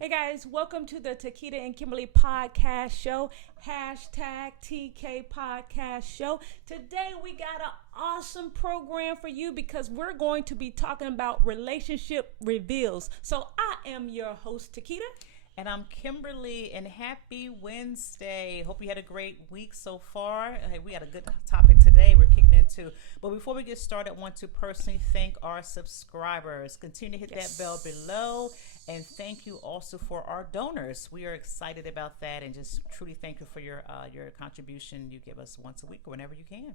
Hey guys, welcome to the Takita and Kimberly podcast show. Hashtag TK podcast show. Today we got an awesome program for you because we're going to be talking about relationship reveals. So I am your host, Takita. And I'm Kimberly, and happy Wednesday. Hope you had a great week so far. Hey, we got a good topic today we're kicking into. But before we get started, I want to personally thank our subscribers. Continue to hit that bell below. And thank you also for our donors. We are excited about that and just truly thank you for your contribution you give us once a week or whenever you can.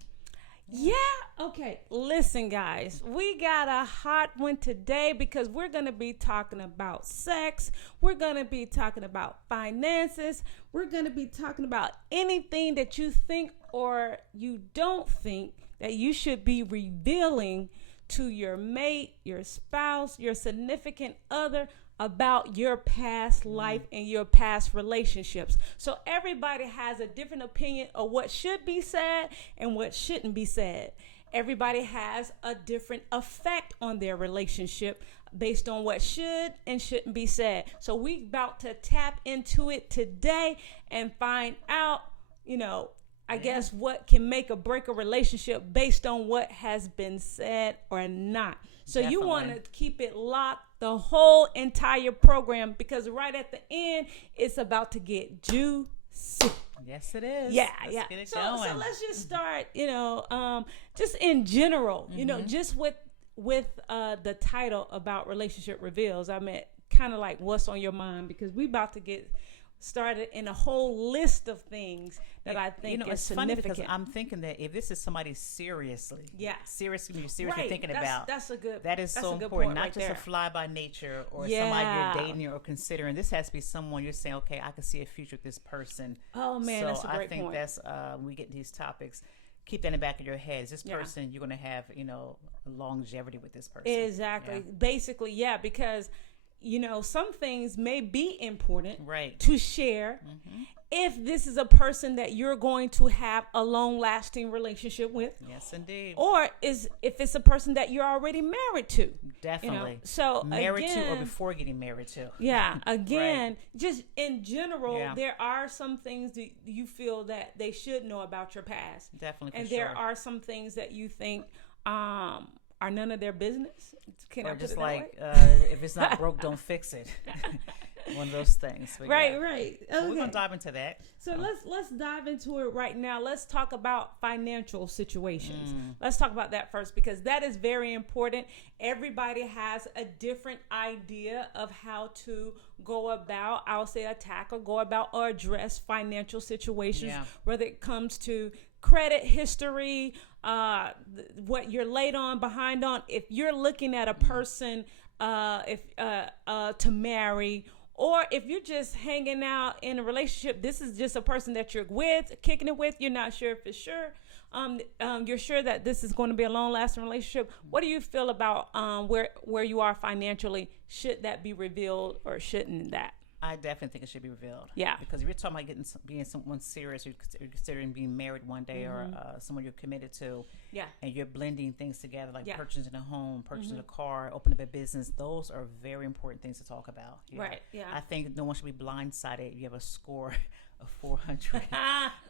Yeah, okay. Listen, guys, we got a hot one today because we're going to be talking about sex. We're going to be talking about finances. We're going to be talking about anything that you think or you don't think that you should be revealing to your mate, your spouse, your significant other about your past life and your past relationships. So everybody has a different opinion of what should be said and what shouldn't be said. Everybody has a different effect on their relationship based on what should and shouldn't be said. So we about to tap into it today and find out, I guess what can make or break a relationship based on what has been said or not. So Definitely. You want to keep it locked the whole entire program because right at the end, it's about to get juicy. Yes, it is. Yeah, let's yeah. Get it so going. let's just start, just in general, just with the title about relationship reveals. I mean, kind of like what's on your mind because we about to get started in a whole list of things that I think is it's significant. funny because I'm thinking that if this is somebody seriously thinking right. about, that is so important. Not just a fly by nature or somebody you're dating or considering. This has to be someone you're saying, okay, I can see a future with this person. Oh man, so that's a great I think point. that's when we get these topics. Keep that in the back of your head. Is this person you're going to have, longevity with this person? Exactly. Yeah. Basically, because some things may be important right. to share if this is a person that you're going to have a long-lasting relationship with. Yes, indeed. Or if it's a person that you're already married to. Definitely. So married again, to or before getting married to. Yeah. Again, right. just in general, there are some things that you feel that they should know about your past. Definitely. And there are some things that you think are none of their business. Can or I put just it like that way? If it's not broke, don't fix it. One of those things. But right. Okay. So we're gonna dive into that. So let's dive into it right now. Let's talk about financial situations. Let's talk about that first because that is very important. Everybody has a different idea of how to go about, I'll say attack or go about or address financial situations, whether it comes to credit history, what you're late on, behind on. If you're looking at a person to marry, or if you're just hanging out in a relationship, this is just a person that you're with, kicking it with. You're not sure if it's you're sure that this is going to be a long-lasting relationship. What do you feel about where you are financially? Should that be revealed or shouldn't that? I definitely think it should be revealed. Yeah. Because if you're talking about being someone serious, you're considering being married one day or someone you're committed to. Yeah. And you're blending things together like purchasing a home, purchasing a car, opening up a business. Those are very important things to talk about. Right. Yeah. I think no one should be blindsided if you have a score of 400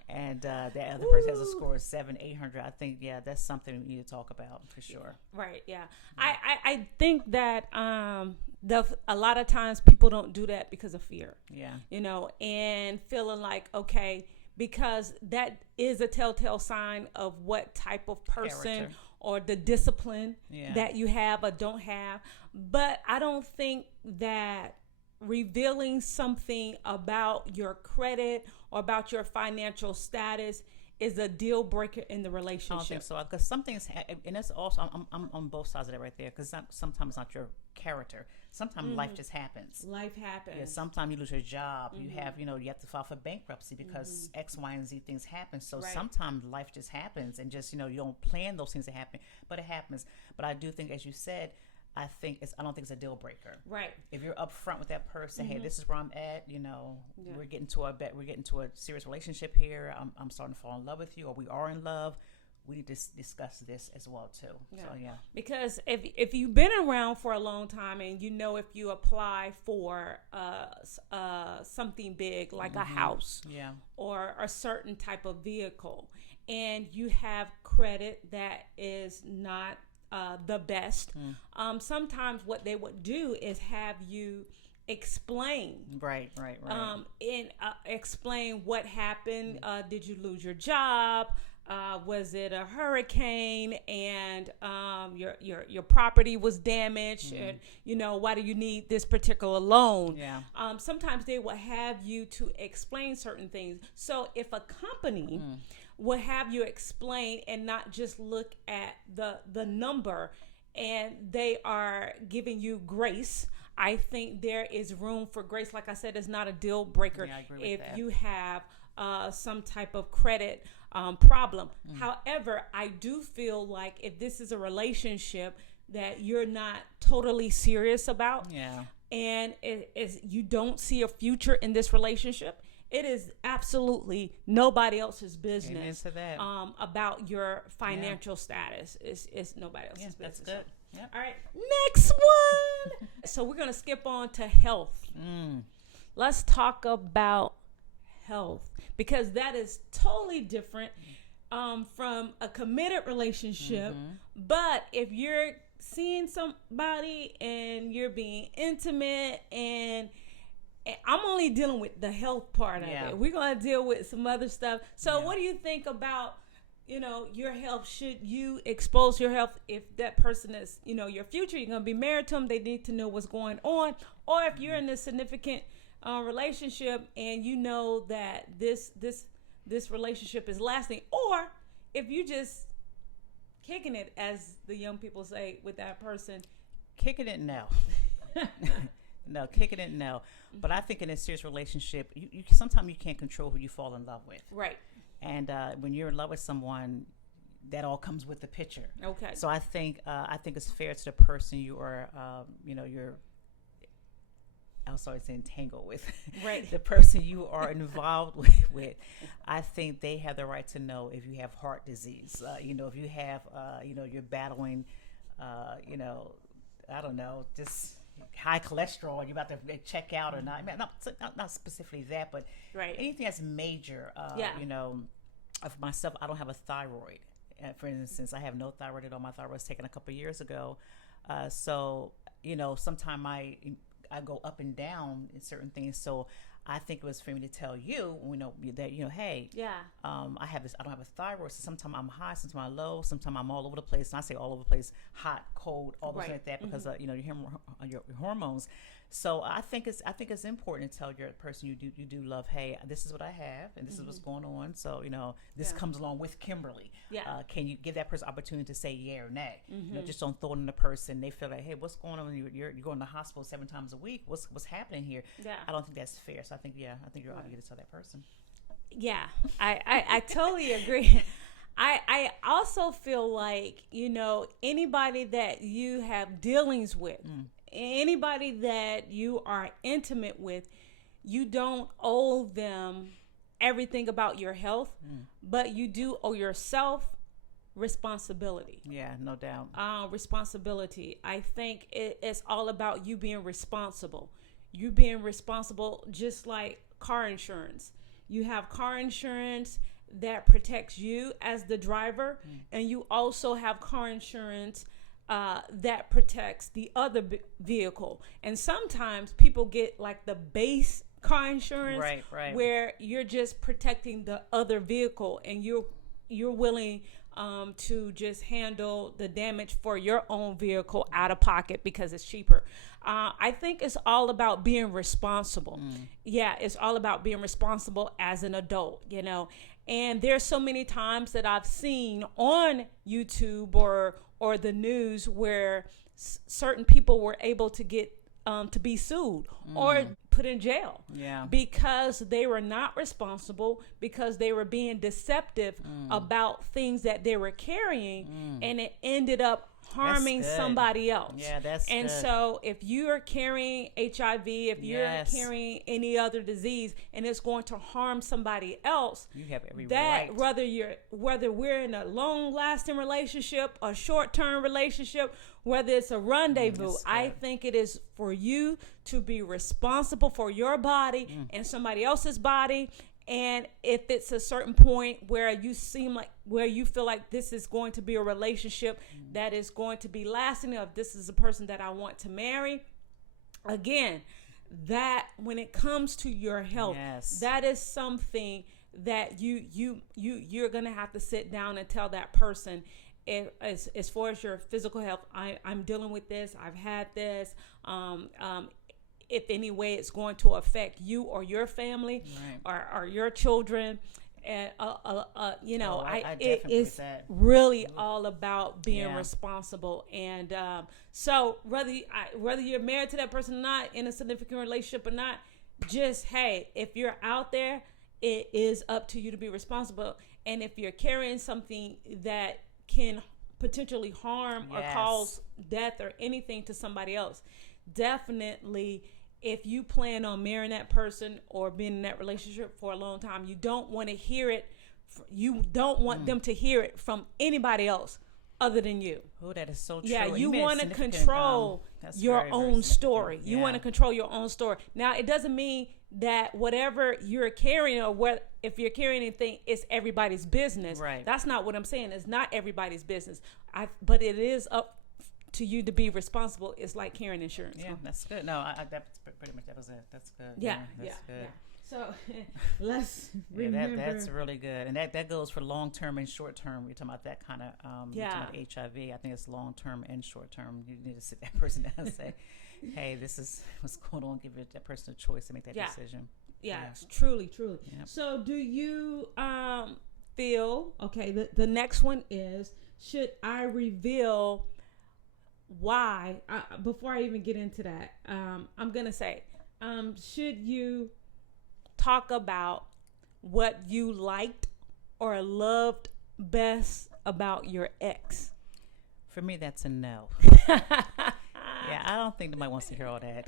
and the other person has a score of 700-800. I think that's something we need to talk about for sure. Right. Yeah. I think that a lot of times people don't do that because of fear. Yeah. And feeling like, okay, because that is a telltale sign of what type of person character or the discipline that you have or don't have. But I don't think that revealing something about your credit or about your financial status is a deal breaker in the relationship. I don't think so, because some things, and that's also, I'm on both sides of that right there, because sometimes it's not your character. Sometimes life just happens. Life happens. Yeah, sometimes you lose your job. You have, you have to file for bankruptcy because X, Y, and Z things happen. So sometimes life just happens, and just, you don't plan those things to happen, but it happens. But I do think, as you said, I don't think it's a deal breaker. Right. If you're upfront with that person, hey, this is where I'm at. We're getting to a serious relationship here. I'm starting to fall in love with you, or we are in love. we need to discuss this as well too. Yeah. So yeah. Because if you've been around for a long time and you know if you apply for something big like a house Yeah. or a certain type of vehicle, and you have credit that is not the best, sometimes what they would do is have you explain Right. and explain what happened. Did you lose your job? Was it a hurricane and your property was damaged? And why do you need this particular loan? Yeah. Sometimes they will have you to explain certain things. So if a company will have you explain and not just look at the number, and they are giving you grace, I think there is room for grace. Like I said, it's not a deal breaker Yeah, I agree with if that. you have some type of credit problem. However, I do feel like if this is a relationship that you're not totally serious about, Yeah. and it is, you don't see a future in this relationship, it is absolutely nobody else's business Amen to that. about your financial status. It's nobody else's Yeah, business. that's good. Yep. All right, next one. So we're gonna skip on to health. Let's talk about health, because that is totally different from a committed relationship. But if you're seeing somebody and you're being intimate, and I'm only dealing with the health part of it. We're going to deal with some other stuff. So what do you think about, your health? Should you expose your health if that person is, your future? You're going to be married to them. They need to know what's going on. Or if you're in a significant relationship and you know that this relationship is lasting, or if you just kicking it, as the young people say, with that person. Kicking it, no. No, kicking it, no. But I think in a serious relationship, you sometimes you can't control who you fall in love with. Right. And when you're in love with someone, that all comes with the picture. Okay. So I think it's fair to the person you are, you're, I'm sorry, it's entangled with. Right. The person you are involved with. I think they have the right to know if you have heart disease. If you have, you're battling, I don't know, just high cholesterol, you're about to check out or not. I mean, not specifically that, but right. anything that's major. For myself, I don't have a thyroid. For instance, I have no thyroid at all. My thyroid was taken a couple of years ago. So, sometimes I go up and down in certain things. So I think it was for me to tell you, that, hey, I have this, I don't have a thyroid. So sometimes I'm high, sometimes I'm low, sometimes I'm all over the place. And I say all over the place, hot, cold, all those like that, because your hormones. So I think it's important to tell your person you do love, hey, this is what I have, and this is what's going on. So this comes along with Kimberly. Can you give that person opportunity to say yeah or nay? Just don't throw it in the person. They feel like, hey, what's going on? You're going to the hospital 7 times a week. What's happening here? I don't think that's fair. So I think you're obligated to tell that person. Yeah, I totally agree. I also feel like, anybody that you have dealings with, anybody that you are intimate with, you don't owe them everything about your health, but you do owe yourself responsibility. Yeah, no doubt. Responsibility. I think it's all about you being responsible. You being responsible, just like car insurance. You have car insurance that protects you as the driver, and you also have car insurance that protects the other vehicle. And sometimes people get like the base car insurance, right, where you're just protecting the other vehicle, and you're willing to just handle the damage for your own vehicle out of pocket because it's cheaper. I think it's all about being responsible. Yeah, it's all about being responsible as an adult, And there's so many times that I've seen on YouTube or the news where certain people were able to get to be sued or put in jail because they were not responsible, because they were being deceptive about things that they were carrying, and it ended up harming somebody else. Yeah, that's and good. So if you are carrying HIV, if you're carrying any other disease, and it's going to harm somebody else, you have every that right. whether we're in a long-lasting relationship, a short-term relationship, whether it's a rendezvous, I think it is for you to be responsible for your body and somebody else's body. And if it's a certain point where you feel like this is going to be a relationship that is going to be lasting, if this is a person that I want to marry, again, that when it comes to your health, that is something that you're gonna have to sit down and tell that person. As far as your physical health, I'm dealing with this. I've had this. If any way it's going to affect you or your family or your children, and it's really all about being responsible. And so whether you're married to that person or not, in a significant relationship or not, just if you're out there, it is up to you to be responsible. And if you're carrying something that can potentially harm or cause death or anything to somebody else, definitely, if you plan on marrying that person or being in that relationship for a long time, you don't want to hear it. You don't want them to hear it from anybody else other than you. Oh, that is so true. Yeah, you want to control your own story. You want to control your own story. Now, it doesn't mean that whatever you're carrying or if you're carrying anything, it's everybody's business. Right. That's not what I'm saying. It's not everybody's business. But it is up to you to be responsible. It's like carrying insurance. Yeah, that's good. No, that's pretty much, that was it. That's good. Yeah, that's good. Yeah. So let's remember. That's really good. And that goes for long-term and short-term. You're talking about that kind of, you're talking about HIV. I think it's long-term and short-term. You need to sit that person down and say, hey, this is what's going on. Give that person a choice to make that decision. Yeah, truly. Yep. So do you feel, the next one is, should I reveal why, before I even get into that, I'm going to say, should you talk about what you liked or loved best about your ex? For me, that's a no. I don't think nobody wants to hear all that.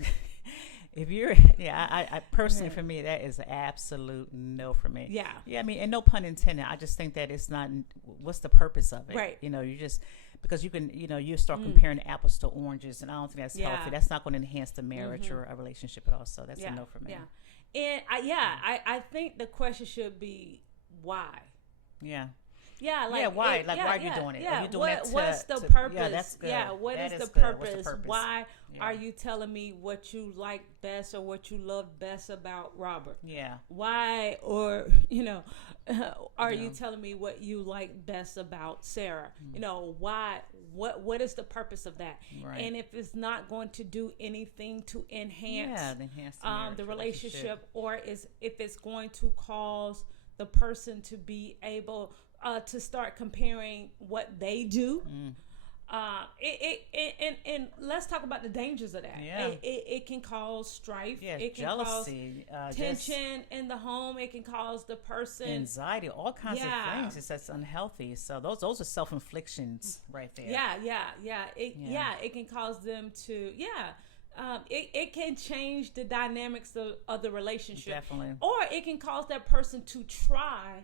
If you're, I personally, for me, that is an absolute no for me. Yeah, I mean, and no pun intended. I just think that it's not, what's the purpose of it? Right. You just, because you can, you start comparing apples to oranges, and I don't think that's healthy. That's not going to enhance the marriage or a relationship at all. So that's a no for me. Yeah. And I think the question should be why. Yeah. Yeah, why? Why are you doing it? Yeah. Are you doing what's the purpose? Yeah, that's good. Yeah, what that is the good. purpose? What's the purpose? Why are you telling me what you like best or what you love best about Robert? Yeah. Why, or are you telling me what you like best about Sarah? Why? What is the purpose of that? Right. And if it's not going to do anything to enhance the relationship, or if it's going to cause the person to be able to start comparing what they do. And let's talk about the dangers of that. Yeah. It can cause strife. Yeah, it can jealousy, cause tension in the home. It can cause the person anxiety, all kinds of things. That's unhealthy. So those are self-inflictions right there. Yeah. It can cause them to it can change the dynamics of the relationship. Definitely. Or it can cause that person to try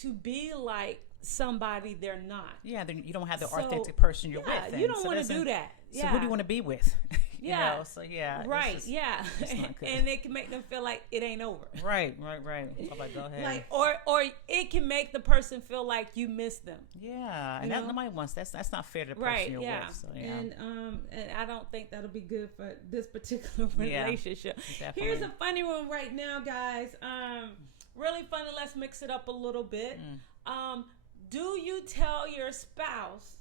to be like somebody they're not. Yeah, then you don't have the authentic person you're with. Then. You don't want to do that. So who do you want to be with? Yeah. Right. It's not good. And it can make them feel like it ain't over. Right. I'm like, go ahead. Or it can make the person feel like you miss them. Yeah, and nobody wants that's not fair to the person you're with. So, and I don't think that'll be good for this particular relationship. Definitely. Here's a funny one right now, guys. Really funny. Let's mix it up a little bit. Do you tell your spouse,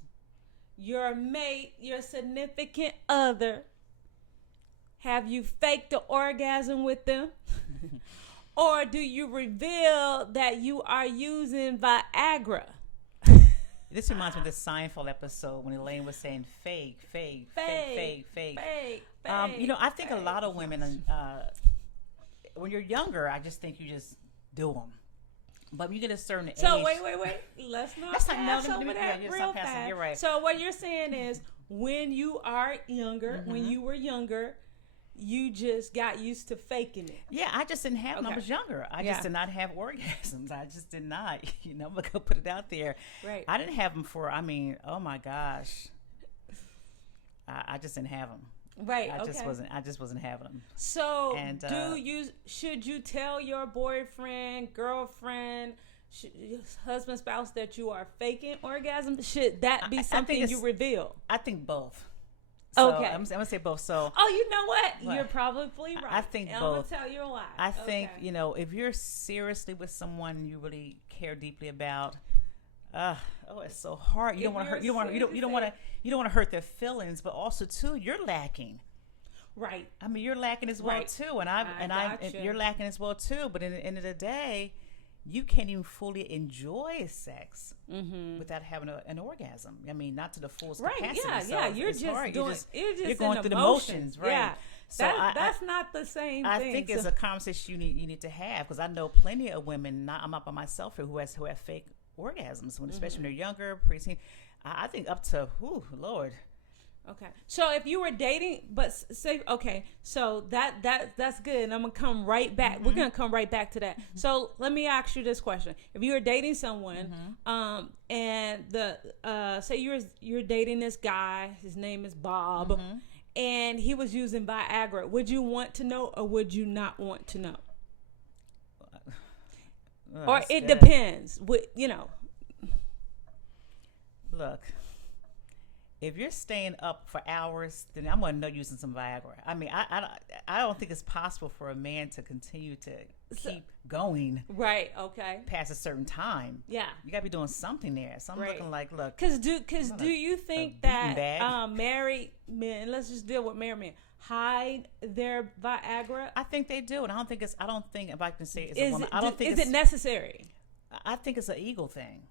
your mate, your significant other, have you faked the orgasm with them? Or do you reveal that you are using Viagra? This reminds me of the Seinfeld episode when Elaine was saying fake. I think a lot of women, when you're younger, I just think you just do them. But when you get a certain age. So wait. Let's not pass over that real fast. You're right. So what you're saying is, when you are younger, when you were younger, you just got used to faking it. Yeah, I just didn't have them when I was younger. I just did not have orgasms. I just did not. I'm going to put it out there. Right. I didn't have them for, oh my gosh. I just didn't have them. Right. I just wasn't having them. So, should you tell your boyfriend, girlfriend, husband, spouse that you are faking orgasm? Should that be something you reveal? I think both. So okay. I'm going to say both. So. Oh, you know what? You're probably right. I think both. I'm going to tell you a lie. I think, if you're seriously with someone you really care deeply about, it's so hard. You don't want to hurt. You don't want to hurt their feelings, but also too, you're lacking. Right. I mean, you're lacking as well too, and you're lacking as well too. But in the end of the day, you can't even fully enjoy sex without having an orgasm. I mean, not to the fullest capacity. Yeah. You're going through the motions, right? Yeah. So that's not the same thing. I think it's a conversation you need to have, because I know plenty of women. I'm not by myself here who have fake orgasms, especially when they're younger, preteen. I think up to Lord. Okay, so if you were dating, but say so that's good, and I'm gonna come right back. We're gonna come right back to that. So let me ask you this question: if you were dating someone, and say you're dating this guy, his name is Bob, and he was using Viagra, would you want to know, or would you not want to know? Or it depends. Look. If you're staying up for hours, then I'm going to know using some Viagra. I mean, I don't think it's possible for a man to continue to keep going. Right. Okay. Past a certain time. Yeah. You got to be doing something there. So I'm looking like, look. Because do you think that married men, let's just deal with married men, hide their Viagra? I think they do, and I don't think if I can say it's a woman. Is it necessary? I think it's an ego thing.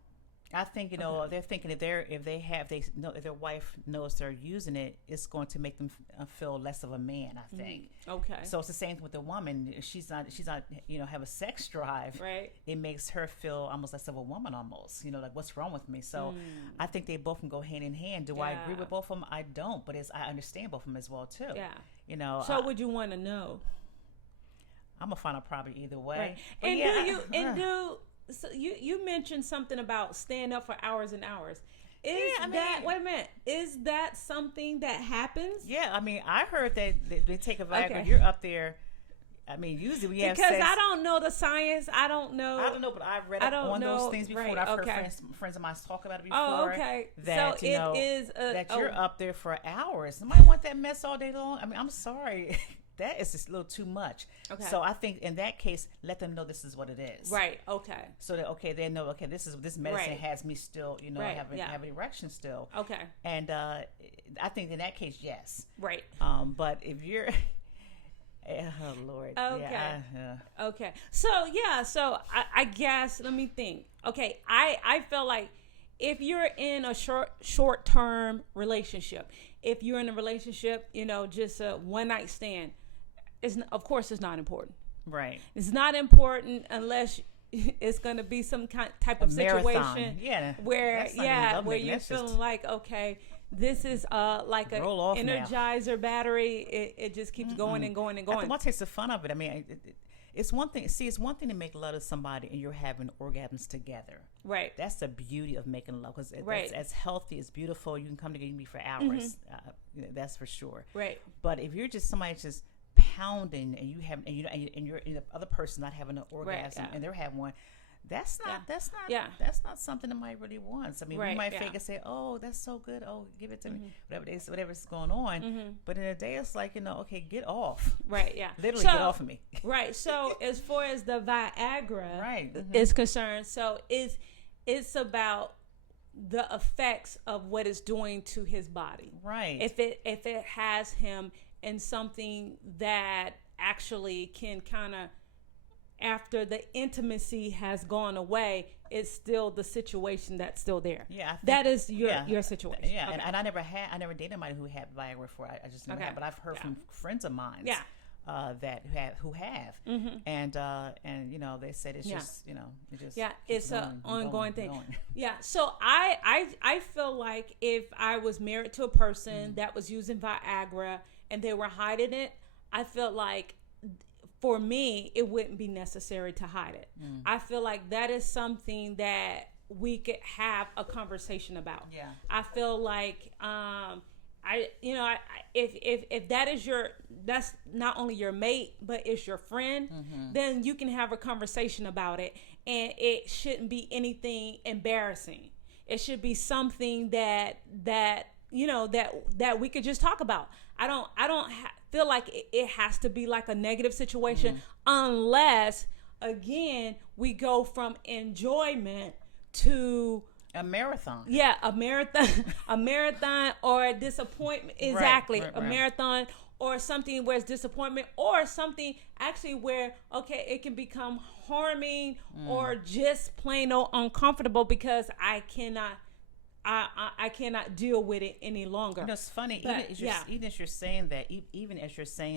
I think they're thinking if they know if their wife knows they're using it, it's going to make them feel less of a man. I think. Okay. So it's the same with the woman. She's not have a sex drive. Right. It makes her feel almost less of a woman, almost. Like, what's wrong with me? So I think they both can go hand in hand. Do I agree with both of them? I don't, but I understand both of them as well too. Yeah. So would you want to know? I'm gonna find out probably either way. Right. So you mentioned something about staying up for hours and hours. Wait a minute, is that something that happens? Yeah, I mean, I heard that they take a Viagra, you're up there. I mean, usually we have sex. Because I don't know the science. I don't know, but I've read on those things before. And I've heard friends of mine talk about it before. Oh, okay. That, so it is that you're up there for hours. Somebody want that mess all day long? I mean, I'm sorry. That is just a little too much. Okay. So I think in that case, let them know this is what it is. Right. Okay. So that they know. Okay, this medicine has me still, have an erection still. Okay. And I think in that case, yes. Right. But if you're, oh Lord. Okay. Okay. So I guess let me think. Okay. I feel like if you're in a short term relationship, if you're in a relationship, just a one night stand. Of course, it's not important. Right. It's not important unless it's going to be some type of situation. Yeah. Where you're feeling like, okay, this is like an Energizer battery. It just keeps going and going and going. What takes the fun of it? I mean, it's one thing. See, it's one thing to make love to somebody and you're having orgasms together. Right. That's the beauty of making love, because it's healthy, it's beautiful. You can come together, you can be for hours. That's for sure. Right. But if you're just somebody just pounding and you're the other person not having an orgasm and they're having one, that's not something that might really wants. I mean, we might fake and say, "Oh, that's so good. Oh, give it to me." Whatever's going on. But in a day, it's like, okay, get off. Right. Yeah. Literally, get off of me. Right. So as far as the Viagra is concerned, so it's about the effects of what it's doing to his body. Right. If it has him in something that actually can kind of, after the intimacy has gone away, it's still the situation that's still there. Yeah, that is your situation. Yeah, okay. and I never dated anybody who had Viagra before. I just never had, but I've heard from friends of mine. Yeah. that who have, and they said it's just it just it's going, an ongoing thing. Going. Yeah, so I feel like if I was married to a person that was using Viagra and they were hiding it, I feel like for me it wouldn't be necessary to hide it. I feel like that is something that we could have a conversation about. Yeah, I feel like if that is that's not only your mate, but it's your friend, then you can have a conversation about it, and it shouldn't be anything embarrassing. It should be something that we could just talk about. I don't feel like it has to be like a negative situation, unless again we go from enjoyment to a marathon. Yeah, a marathon or a disappointment. Exactly. Right. A marathon or something where it's disappointment, or something actually where, okay, it can become harming or just plain old uncomfortable because I cannot deal with it any longer. It's funny, but, even as you're saying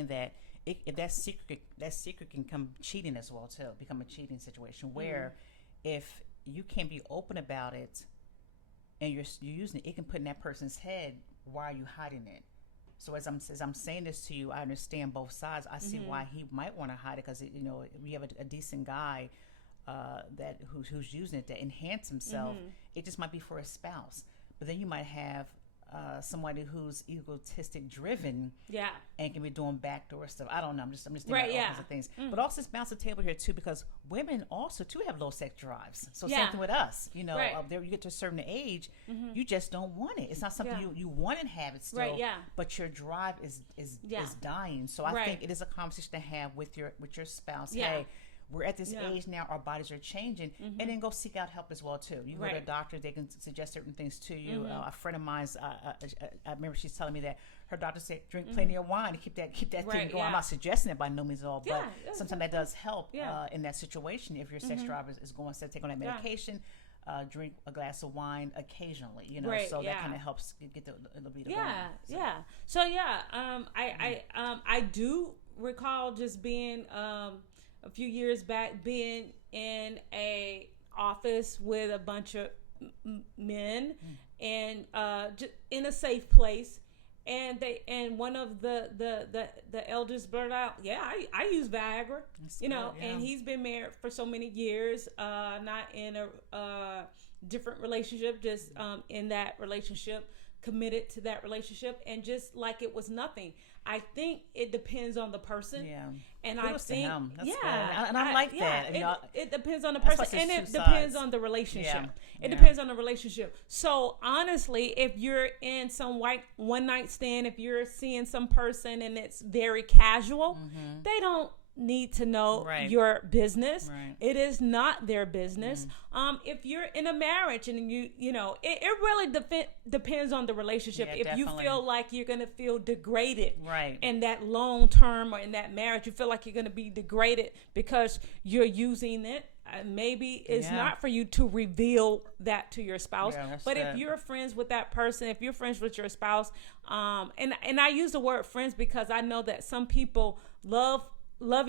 that, if that secret can come cheating as well too, become a cheating situation where if you can't be open about it and you're using it, it can put in that person's head, why are you hiding it? So as I'm saying this to you, I understand both sides. I see why he might want to hide it, because we have a decent guy who's using it to enhance himself. It just might be for a spouse, but then you might have somebody who's egotistic driven, and can be doing backdoor stuff. I don't know. I'm just thinking about all kinds of things. But also, let's bounce the table here too, because women also too have low sex drives. So same thing with us. There you get to a certain age, you just don't want it. It's not something you want to have it still, but your drive is dying. So I think it is a conversation to have with your spouse. Hey, we're at this age now, our bodies are changing, and then go seek out help as well too. You go to a doctor, they can suggest certain things to you. A friend of mine's, I remember she's telling me that her doctor said drink plenty of wine to keep that thing going. I'm not suggesting it by no means at all, but sometimes that does help in that situation. If your sex drive is going to take on that medication, drink a glass of wine occasionally, so that kind of helps get the libido going. So I do recall just being a few years back, being in a office with a bunch of men, and just in a safe place, and one of the elders blurted out, I use Viagra. That's good, and he's been married for so many years, not in a different relationship, just in that relationship, committed to that relationship, and just like it was nothing. I think it depends on the person. And I think, and I like that. It depends on the person, and it depends on the relationship. It depends on the relationship. So honestly, if you're in some one night stand, if you're seeing some person and it's very casual, they don't need to know your business. It is not their business. If you're in a marriage and it really depends on the relationship. If definitely. you feel like you're going to feel degraded in that long term or in that marriage, you feel like you're going to be degraded because you're using it, maybe it's not for you to reveal that to your spouse. But if you're friends with that person, if you're friends with your spouse, and I use the word friends because I know that some people love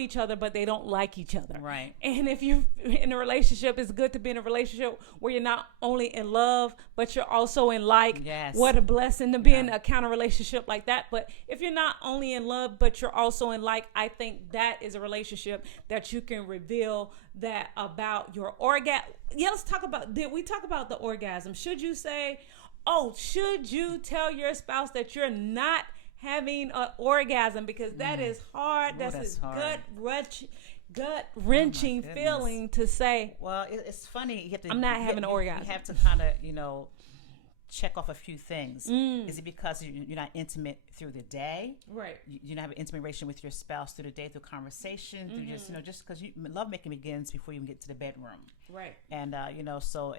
each other, but they don't like each other. And if you're in a relationship, it's good to be in a relationship where you're not only in love, but you're also in like. What a blessing to be in a kind of relationship like that. But if you're not only in love, but you're also in like, I think that is a relationship that you can reveal that about your orgasm. Let's talk about, did we talk about the orgasm? Should you tell your spouse that you're not having an orgasm, because that is hard. That's hard. gut wrenching feeling to say. Well, it's funny. You have to. I'm not having an orgasm. You have to kind of check off a few things. Is it because you're not intimate through the day? You don't have an intimate relation with your spouse through the day, through conversation, through just because lovemaking begins before you even get to the bedroom. And so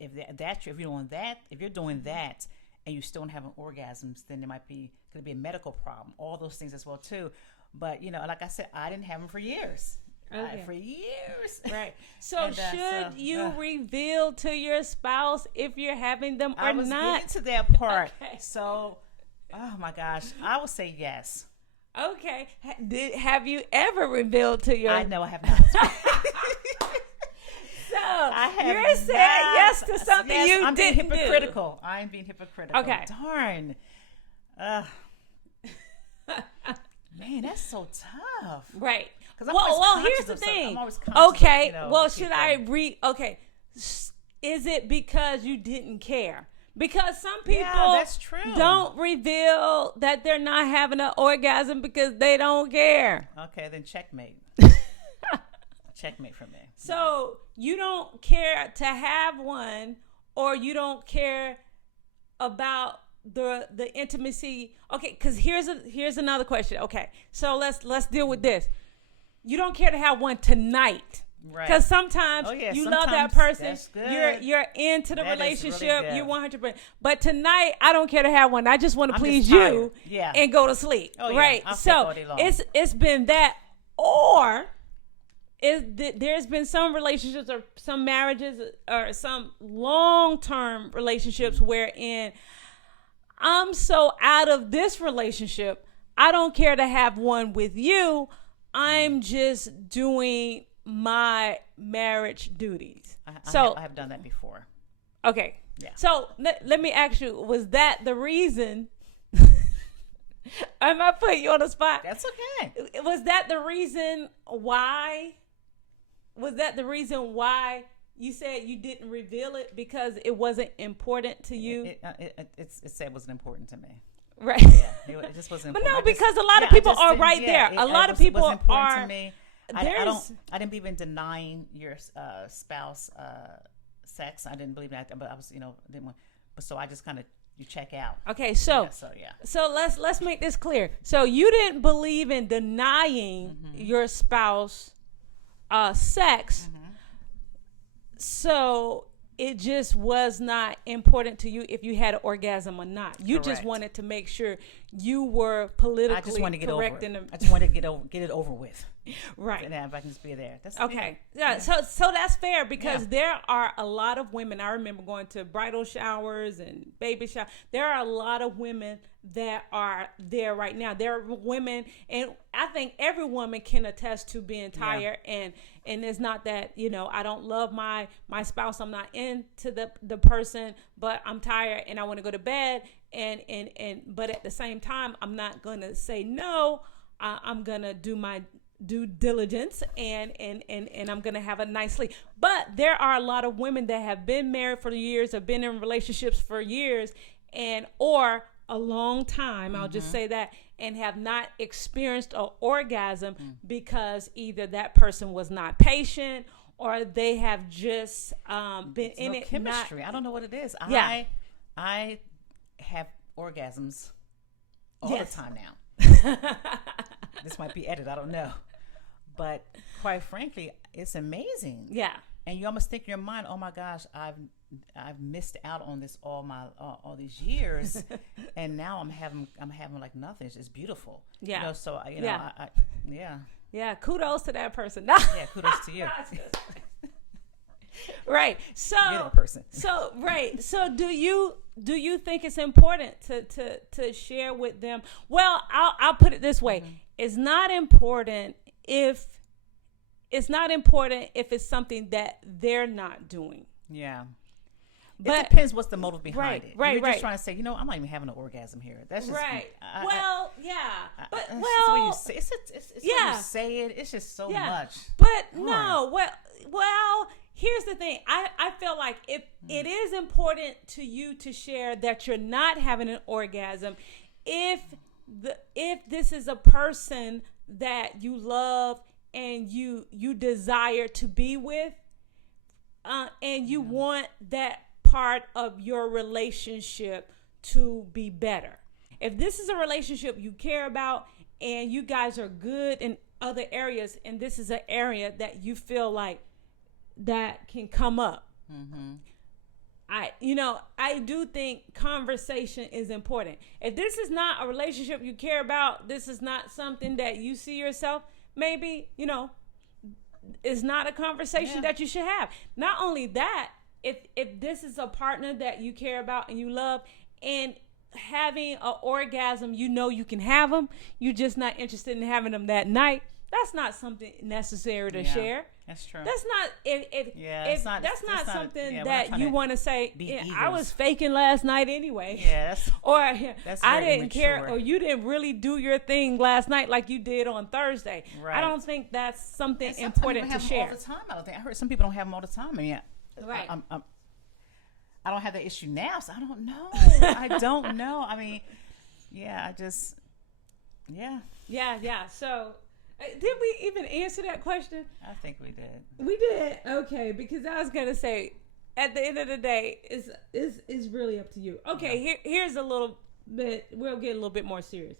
if you're doing that and you still don't have an orgasms, then there might be going to be a medical problem. All those things as well too. But like I said, I didn't have them for years. For years. So and, should you reveal to your spouse if you're having them or not? I was getting to that part. So, oh my gosh, I would say yes. Okay. Have you ever revealed to your? I know I have not. So I have you're saying yes to something yes, you I'm didn't being hypocritical. I'm being hypocritical. Okay. Darn. Man, that's so tough. do. Right. Because I'm Well, always here's conscious the of something. thing. I'm always conscious Okay. of, you know, Well, should I people. Okay. Is it because you didn't care? Because some people that's true. don't reveal that they're not having an orgasm because they don't care. Okay, then checkmate. Checkmate for me. So you don't care to have one, or you don't care about the intimacy. Okay, because here's another question. Okay, so let's deal with this. You don't care to have one tonight. Right. Because sometimes you love that person, that's good. you're into the That is relationship, really good. you 100%. But tonight, I don't care to have one. I just want to I'm please just you, tired. and go to sleep. Oh, yeah. Right. I'll take So all day long. it's been that, or there's been some relationships or some marriages or some long-term relationships wherein I'm so out of this relationship, I don't care to have one with you. I'm just doing my marriage duties. I have done that before. Okay. Yeah. So let me ask you, was that the reason? I'm not putting you on the spot. That's okay. Was that the reason why? Was that the reason why you said you didn't reveal it because it wasn't important to you? It said it wasn't important to me. Right. Yeah, it just wasn't But important. no, because a lot of people are right there. A lot of people important are. to me. I didn't believe in denying your spouse sex. I didn't believe that, but I was, didn't want. But so I just kind of you check out. Okay, so Yeah. So let's make this clear. So you didn't believe in denying your spouse sex. So it just was not important to you if you had an orgasm or not. You just Correct. wanted to make sure you were politically I just wanted to get correct. over it. I just wanted to get it over with. Right. And if I can just be there. That's Okay. fair. Yeah. So that's fair because there are a lot of women. I remember going to bridal showers and baby showers. There are a lot of women that are there right now. There are women, and I think every woman can attest to being tired. And it's not that, I don't love my spouse. I'm not into the person, but I'm tired and I want to go to bed. But at the same time, I'm not going to say no. I'm going to do my due diligence and I'm gonna have a nice sleep. But there are a lot of women that have been married for years, have been in relationships for years or a long time, I'll just say that, and have not experienced an orgasm because either that person was not patient or they have just been It's in no it chemistry. not, I don't know what it is. Yeah. I have orgasms all Yes. the time now. This might be edited, I don't know. But quite frankly, it's amazing. yeah. And you almost think in your mind, oh my gosh, I've missed out on this all these years, and now I'm having like nothing. It's beautiful. Yeah. So Yeah. Yeah. Kudos to that person. Yeah. Kudos to you. Right. So You're that person. So right. So do you think it's important to share with them? Well, I'll put it this way. It's not important if it's something that they're not doing. Yeah. But it depends what's the motive behind it. Right, You're right. just trying to say, I'm not even having an orgasm here. That's just Right. But it's well, just the way you say it's yeah. how you say it. It's just so much. But no, well, here's the thing. I feel like if it is important to you to share that you're not having an orgasm, if this is a person that you love and you desire to be with, and you want that part of your relationship to be better. If this is a relationship you care about and you guys are good in other areas, and this is an area that you feel like that can come up, I do think conversation is important. If this is not a relationship you care about, this is not something that you see yourself, maybe, it's not a conversation that you should have. Not only that, if this is a partner that you care about and you love, and having an orgasm, you can have them. You're just not interested in having them that night. That's not something necessary to share. That's true. That's not that's not something that you want to say. I was faking last night anyway. Yeah, that's I didn't care, or you didn't really do your thing last night like you did on Thursday. Right. I don't think that's something important to share. All the time, I don't think. I heard some people don't have them all the time. Right. I don't have that issue now, so I don't know. I don't know. I mean, yeah, Yeah. So. Did we even answer that question? I think we did. We did. Okay, because I was gonna say, at the end of the day, is really up to you. Okay, here's a little bit. We'll get a little bit more serious.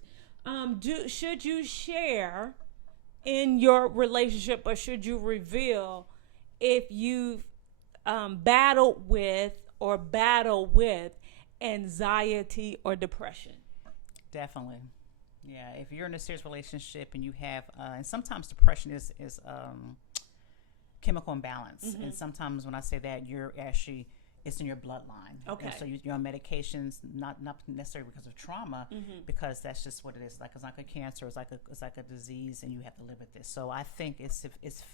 Should you share in your relationship, or should you reveal if you've battle with anxiety or depression? Definitely. Yeah, if you're in a serious relationship and you have, and sometimes depression is chemical imbalance, and sometimes when I say that, it's in your bloodline. Okay. And so you're on medications, not necessarily because of trauma, because that's just what it is. Like it's like a cancer, it's like a disease, and you have to live with this. So I think it's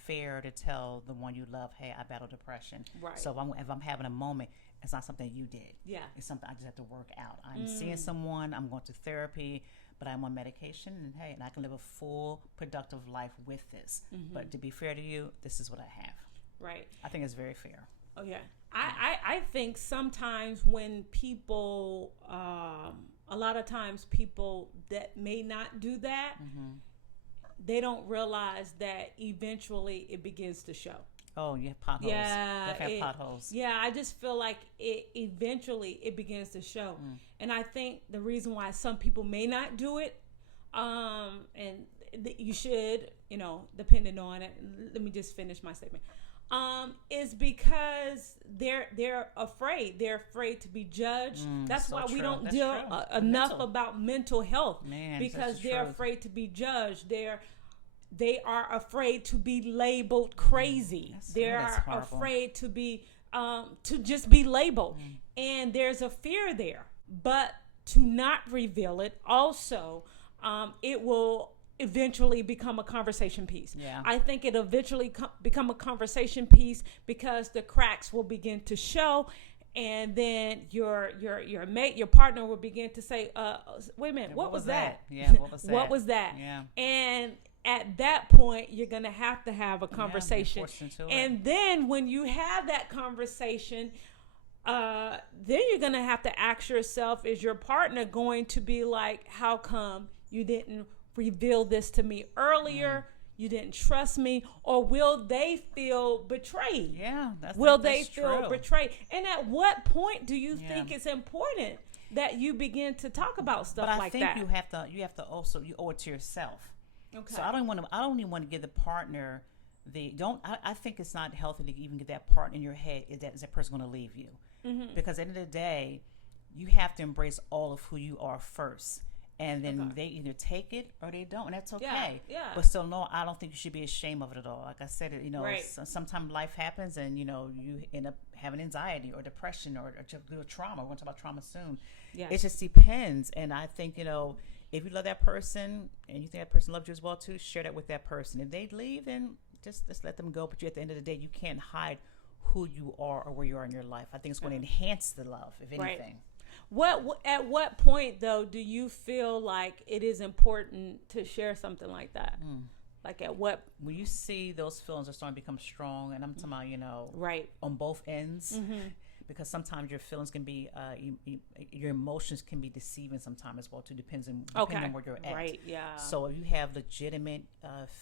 fair to tell the one you love, hey, I battle depression. Right. So if I'm having a moment, it's not something you did. Yeah. It's something I just have to work out. I'm seeing someone, I'm going to therapy, but I'm on medication, and I can live a full, productive life with this. But to be fair to you, this is what I have. Right. I think it's very fair. Oh, yeah. I think sometimes when people, a lot of times people that may not do that, they don't realize that eventually it begins to show. Oh, you have potholes. Yeah, Definitely have potholes. Yeah, I just feel like it begins to show. And I think the reason why some people may not do it, and you should, depending on it. Let me just finish my statement. Is because they're afraid. They're afraid to be judged. That's so why we don't deal enough about mental health. Man, because they're afraid to be judged. They are afraid to be labeled crazy. They're afraid to be to just be labeled. And there's a fear there. But to not reveal it also, it will eventually become a conversation piece. Yeah. I think it eventually become a conversation piece because the cracks will begin to show, and then your mate, your partner will begin to say, wait a minute, what was that? Yeah, what was that? What was that? Yeah. And at that point, you're going to have a conversation. And then when you have that conversation, then you're going to have to ask yourself, is your partner going to be like, how come you didn't reveal this to me earlier? You didn't trust me, or will they feel betrayed? Yeah, will they feel betrayed? And at what point do you think it's important that you begin to talk about stuff like that? But I think you have to also, you owe it to yourself. Okay. So I don't even want to give the partner I think it's not healthy to even get that part in your head. Is that person going to leave you? Because at the end of the day, you have to embrace all of who you are first. And then they either take it or they don't, and that's okay. Yeah. But still, no, I don't think you should be ashamed of it at all. Like I said, sometimes life happens, and you end up having anxiety or depression or trauma. We're going to talk about trauma soon. Yes. It just depends, and I think if you love that person and you think that person loves you as well too, share that with that person. If they leave, then just let them go. But at the end of the day, you can't hide who you are or where you are in your life. I think it's going to enhance the love, if anything. At what point though do you feel like it is important to share something like that? Like at what? When you see those feelings are starting to become strong, and I'm talking about on both ends, because sometimes your feelings can be your emotions can be deceiving sometimes as well too, depending on where you're at. Right. Yeah. So if you have legitimate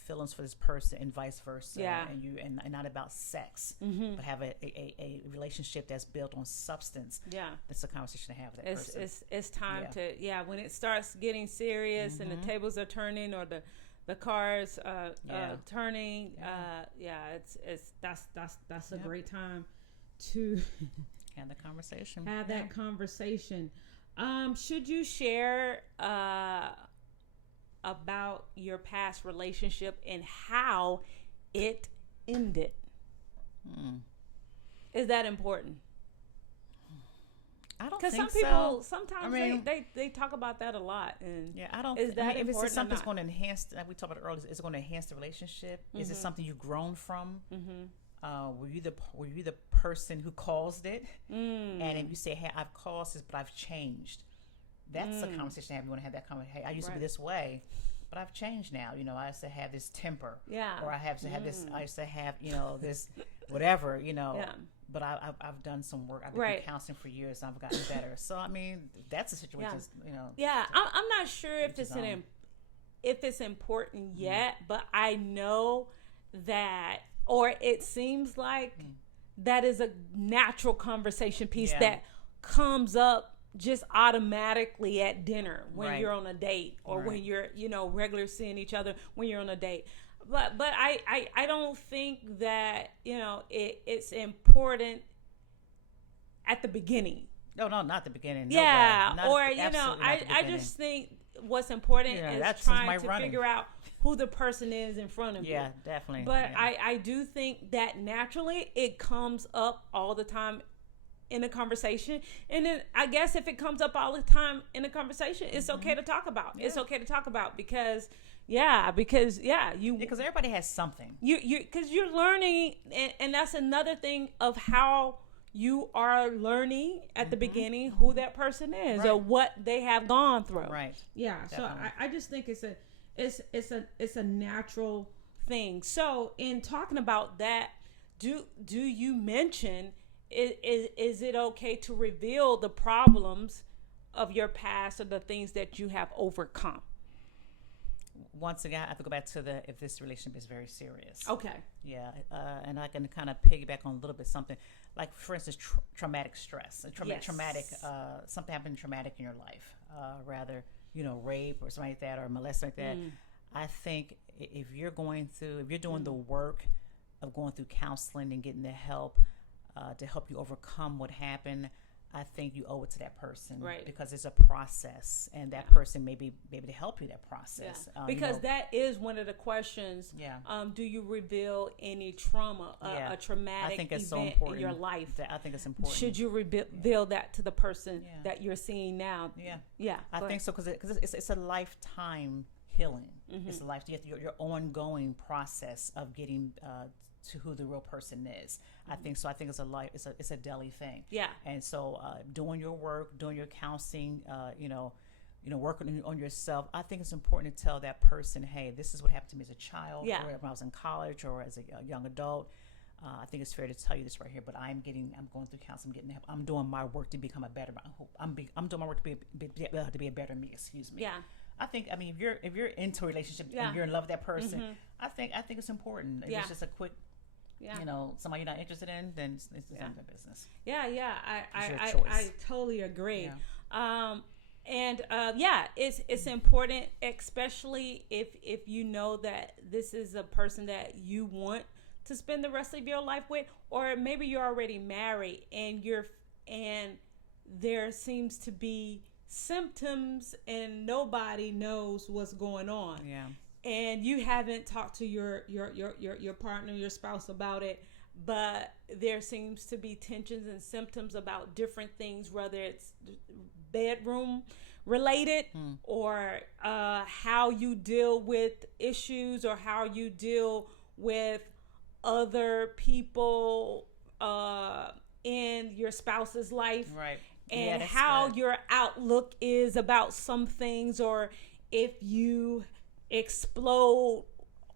feelings for this person and vice versa, and not about sex, but have a relationship that's built on substance, that's a conversation to have with that person. It's time to when it starts getting serious and the tables are turning or the cars turning, that's a great time to have the conversation. That conversation. Should you share about your past relationship and how it ended? Is that important? I don't Because some think people so. sometimes I mean, they talk about that a lot. And yeah, I don't. is that if it's important just something or that's not? going to enhance, like we talked about earlier, is it going to enhance the relationship? Is it something you've grown from? Were you the person who caused it? And if you say, "Hey, I've caused this, but I've changed," that's a conversation to have. You want to have that conversation. Hey, I used to be this way, but I've changed now. You know, I used to have this temper. Yeah. Or I have to have this. I used to have, this, whatever. Yeah. But I've done some work. I've been Right. through counseling for years, and I've gotten better. So I mean, that's a situation. Yeah, I'm not sure if it's if it's important yet, but I know that, or it seems like that is a natural conversation piece that comes up just automatically at dinner when you're on a date, or when you're regular seeing each other when you're on a date. But I don't think that it's important at the beginning. No, not the beginning. Yeah, no or absolutely not the I beginning. just think what's important is that's trying my to running. figure out who the person is in front of you. Yeah, definitely. But yeah. I do think that naturally it comes up all the time in a conversation. And then I guess if it comes up all the time in a conversation, it's okay to talk about. Yeah. It's okay to talk about because because everybody has something. Because you're learning, and that's another thing of how you are learning at the beginning who that person is or what they have gone through. Right. Yeah. Definitely. So I just think it's a natural thing. So in talking about that, do you mention is it okay to reveal the problems of your past or the things that you have overcome? Once again, I have to go back to if this relationship is very serious. Okay. Yeah, and I can kind of piggyback on a little bit something like, for instance, traumatic stress, traumatic something happened traumatic in your life, rather rape or something like that, or molest like that. I think if you're doing the work of going through counseling and getting the help to help you overcome what happened, I think you owe it to that person, right? Because it's a process, and that person may be able to help you that process. Yeah. Because that is one of the questions. Yeah. Do you reveal any trauma, a traumatic event so in your life? I think it's important. Should you reveal that to the person that you're seeing now? Yeah. Yeah. I think so because it's a lifetime healing. It's your ongoing process of getting to who the real person is. I think so. I think it's a daily thing. Yeah. And so doing your work, doing your counseling, working on yourself. I think it's important to tell that person, hey, this is what happened to me as a child, or when I was in college, or as a young adult. I think it's fair to tell you this right here. But I'm going through counseling, getting help. I'm doing my work to become a better. I'm doing my work to be a better me. Excuse me. Yeah. I think. I mean, if you're into a relationship and you're in love with that person, I think it's important. If it's just a quick. Yeah. Somebody you're not interested in, then it's none of their business. Yeah. I totally agree. Yeah. It's important, especially if you know that this is a person that you want to spend the rest of your life with, or maybe you're already married and there seems to be symptoms and nobody knows what's going on. Yeah. And you haven't talked to your partner, your spouse about it, but there seems to be tensions and symptoms about different things, whether it's bedroom related or how you deal with issues or how you deal with other people in your spouse's life. Right. And how your outlook is about some things, or if you explode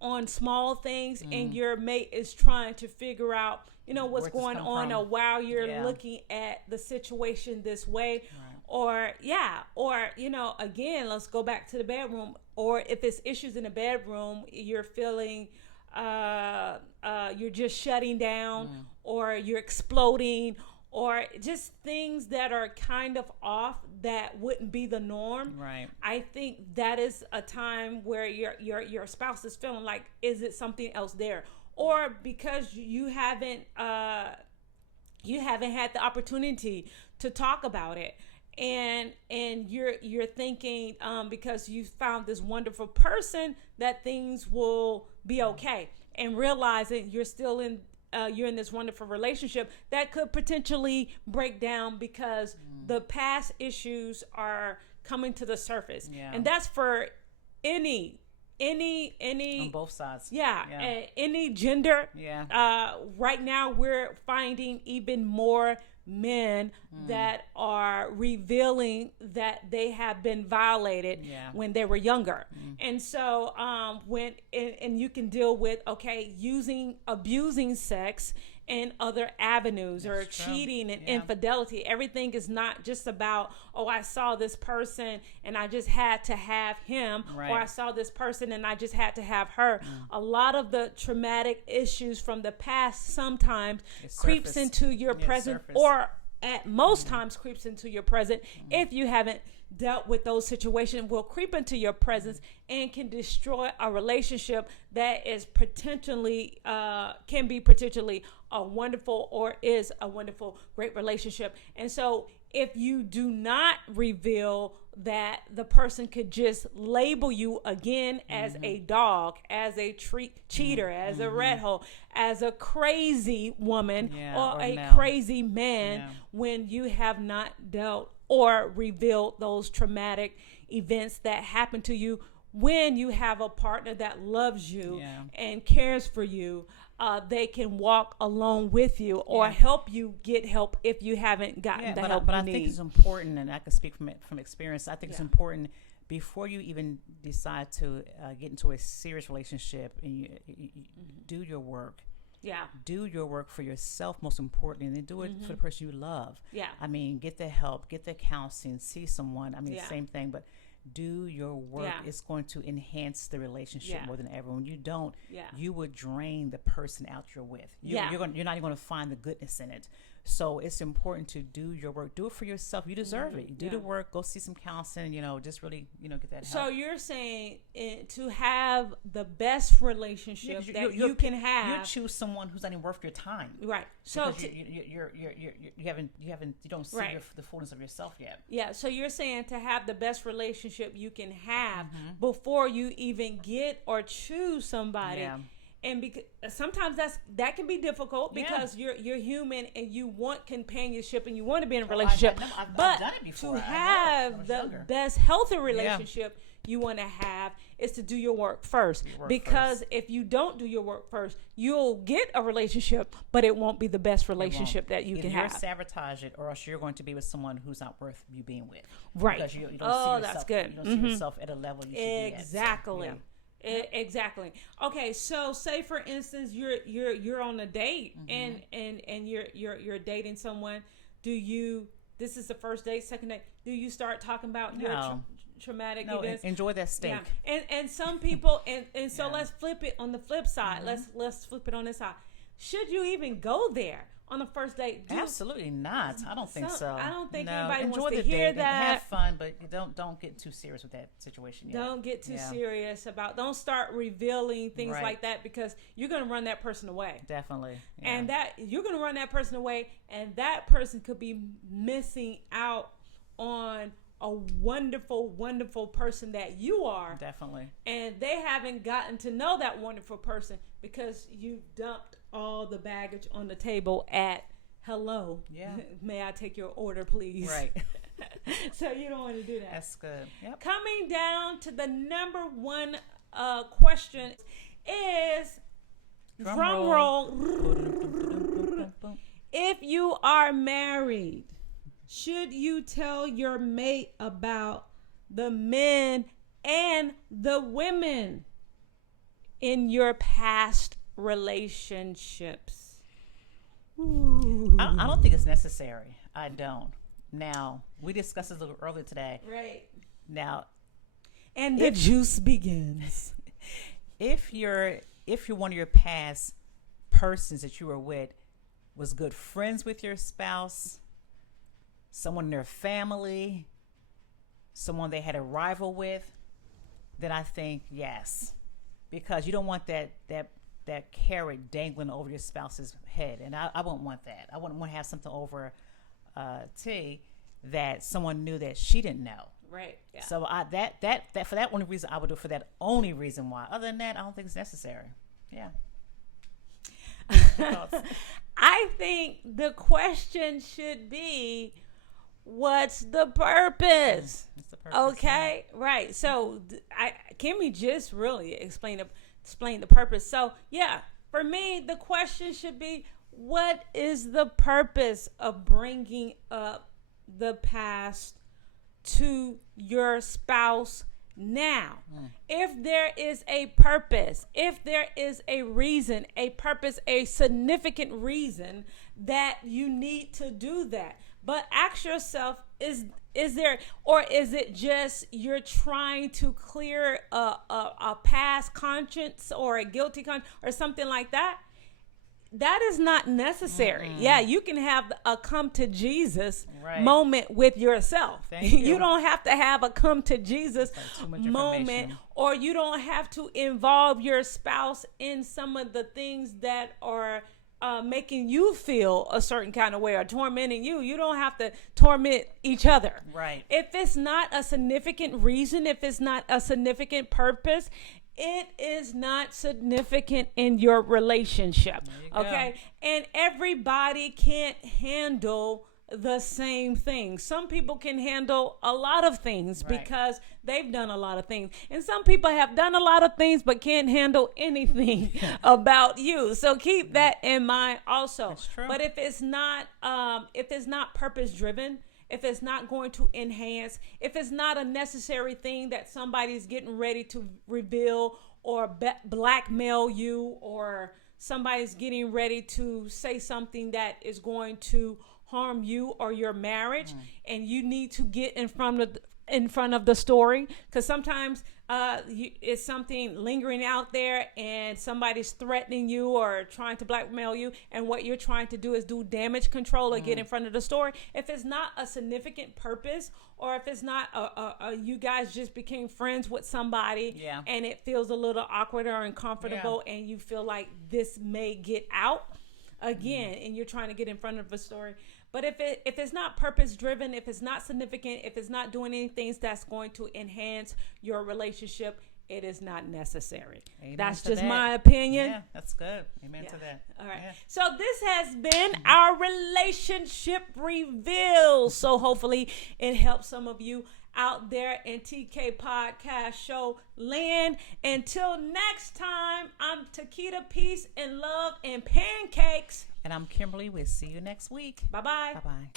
on small things and your mate is trying to figure out what's going on or while you're looking at the situation this way, or again, let's go back to the bedroom, or if it's issues in the bedroom, you're feeling you're just shutting down or you're exploding, or just things that are kind of off that wouldn't be the norm. Right. I think that is a time where your spouse is feeling like, is it something else there? Or because you haven't had the opportunity to talk about it, and you're thinking because you found this wonderful person that things will be okay, and realizing you're still in you're in this wonderful relationship that could potentially break down because the past issues are coming to the surface. Yeah. And that's for any on both sides. Any gender. Right now we're finding even more men that are revealing that they have been violated when they were younger. And so when you can deal with abusing sex and other avenues. That's or true. Cheating and infidelity. Everything is not just about, I saw this person and I just had to have him, or I saw this person and I just had to have her. A lot of the traumatic issues from the past sometimes creeps into your present, or at most times creeps into your present if you haven't dealt with those situations, will creep into your presence and can destroy a relationship that is potentially can be potentially a wonderful or is a wonderful, great relationship. And so if you do not reveal that, the person could just label you again as a dog, as a cheater, as a red hole, as a crazy woman or a crazy man when you have not dealt or revealed those traumatic events that happen to you when you have a partner that loves you and cares for you. They can walk along with you or help you get help if you haven't gotten the help but you I need. think it's important, and I can speak from experience. I think it's important before you even decide to get into a serious relationship, and you do your work. Do your work for yourself, most importantly, and then do it for the person you love. I mean, get the help, get the counseling, see someone. I mean, same thing, but do your work. It's going to enhance the relationship more than ever. When you don't, you would drain the person out you're with. You're not even going to find the goodness in it. So it's important to do your work. Do it for yourself. You deserve it. Do the work. Go see some counseling. Just really, get that help. So you're saying to have the best relationship you can have, you choose someone who's not even worth your time. Right. So you don't see the fullness of yourself yet. Yeah. So you're saying to have the best relationship you can have before you even get or choose somebody. And because sometimes that can be difficult because you're human and you want companionship and you want to be in a relationship. I've but done it before. To have the best healthy relationship you want to have is to do your work first. Because if you don't do your work first, you'll get a relationship, but it won't be the best relationship that you can have. Either sabotage it, or else you're going to be with someone who's not worth you being with. Right. Because you don't see yourself. That's good. You don't see yourself at a level you should be at. Exactly. Exactly. Okay, so say for instance you're on a date and you're dating someone. This is the first date, second date, do you start talking about your traumatic events? Enjoy that steak. And some people and so let's flip it on the flip side. Let's flip it on this side. Should you even go there on the first date? Absolutely not. I don't think so. I don't think anybody Enjoy wants to the hear date that. Have fun, but you don't get too serious with that situation yet. Don't get too serious don't start revealing things like that, because you're going to run that person away. Definitely. And that you're going to run that person away, and that person could be missing out on a wonderful, wonderful person that you are. Definitely. And they haven't gotten to know that wonderful person because you dumped all the baggage on the table at hello. May I take your order, please? Right. So you don't want to do that. That's good. Yep. Coming down to the number one question is drum roll. If you are married, should you tell your mate about the men and the women in your past relationships? I don't think it's necessary. I don't. Now, we discussed this a little earlier today. Right. Now, and the juice begins. If one of your past persons that you were with was good friends with your spouse, someone in their family, someone they had a rival with, then I think yes, because you don't want that carrot dangling over your spouse's head, and I wouldn't want that. I wouldn't want to have something over T that someone knew that she didn't know. Right. Yeah. So that for that only reason I would do it, for that only reason why. Other than that, I don't think it's necessary. Yeah. Thoughts? I think the question should be, what's the purpose? What's the purpose? Okay, right. So Kimmy just really explained the purpose. So yeah, for me, the question should be, what is the purpose of bringing up the past to your spouse now? If there is a purpose, if there is a reason, a purpose, a significant reason that you need to do that. But ask yourself, is there, or is it just you're trying to clear a past conscience or a guilty conscience or something like that? That is not necessary. Yeah, you can have a come to Jesus moment with yourself. You don't have to have a come to Jesus moment, or you don't have to involve your spouse in some of the things that are making you feel a certain kind of way or tormenting you. You don't have to torment each other. Right. If it's not a significant reason, if it's not a significant purpose, it is not significant in your relationship. Okay. And everybody can't handle the same thing. Some people can handle a lot of things because they've done a lot of things. And some people have done a lot of things but can't handle anything about you. So keep that in mind also. That's true. But if it's not purpose driven, if it's not going to enhance, if it's not a necessary thing that somebody's getting ready to reveal or blackmail you, or somebody's getting ready to say something that is going to harm you or your marriage, and you need to get in front of the story, because sometimes it's something lingering out there and somebody's threatening you or trying to blackmail you, and what you're trying to do is do damage control or get in front of the story. If it's not a significant purpose, or if it's not you guys just became friends with somebody and it feels a little awkward or uncomfortable and you feel like this may get out again, and you're trying to get in front of a story. But if it's not purpose driven, if it's not significant, if it's not doing anything that's going to enhance your relationship, it is not necessary. Amen. That's just my opinion. Yeah, that's good. Amen to that. All right. Yeah. So this has been our relationship reveal. So hopefully it helps some of you out there in TK Podcast Show land. Until next time, I'm Takita, peace and love and pancakes. And I'm Kimberly. We'll see you next week. Bye-bye. Bye-bye.